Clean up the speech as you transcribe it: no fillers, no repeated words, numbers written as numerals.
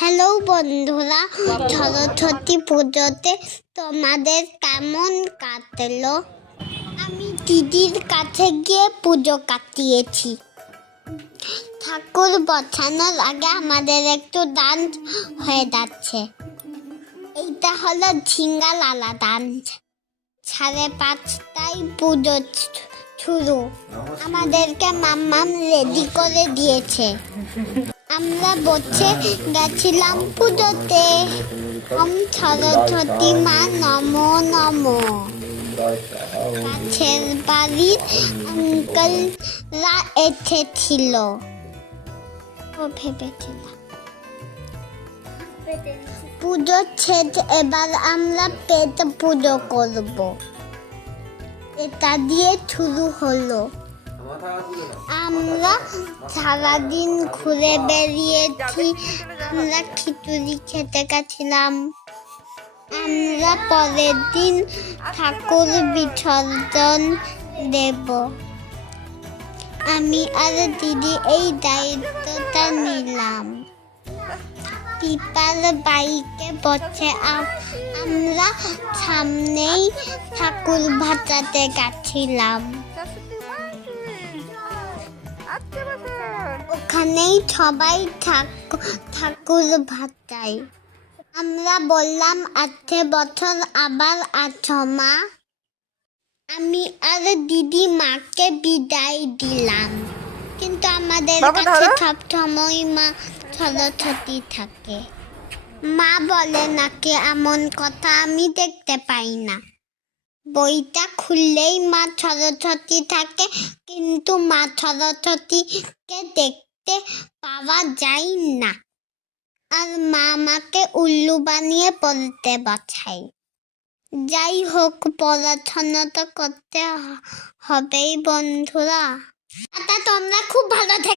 Hello বন্ধুরা, সরস্বতী পুজোতে তোমাদের কেমন কাটলো? আমি দিদির কাছে গিয়ে পুজো কাটিয়েছি। ঠাকুর বসানোর আগে আমাদের একটু ডান্স হয়ে যাচ্ছে। এইটা হলো ঝিঙ্গা লালা ডান্স। 5:30টায় পুজো শুরু। আমাদেরকে মাম্মাম রেডি করে দিয়েছে। আমরা বসে গেছিলাম পুজোতে। সরস্বতী মা নমো নমো। কাছের বাড়ির আঙ্কেলরা এসেছিল। ভেবেছিলাম পুজো শেষ, এবার আমরা পেট পুজো করব। এটা দিয়ে শুরু হলো। আমরা সারাদিন ঘুরে বেরিয়েছি। আমরা খিচুড়ি খেতে গেছিলাম। আমরা পরের দিন ঠাকুর বিসর্জন দেব। আমি আর দিদি এই দায়িত্বটা নিলাম। পিপার বাইকে বসে আমরা সামনেই ঠাকুর ভাসাতে গেছিলাম। ওখানেই সবাই ঠাকুর ভাসায়। আমরা বললাম 8 বছর আবার আছো মা। আমি আর দিদি মাকে বিদায় দিলাম, কিন্তু আমাদের কাছে সব সময় মা সরস্বতী থাকে। মা বলে নাকি এমন কথা আমি দেখতে পাই না। বইটা খুললেই মা সরস্বতী থাকে, কিন্তু মা সরস্বতীকে দেখতে পাওয়া যায় না। আর মা আমাকে উল্লু বানিয়ে পড়তে বসায়। যাই হোক, পড়াশোনা তো করতে হবেই বন্ধুরা। তোমরা খুব ভালো থেকো।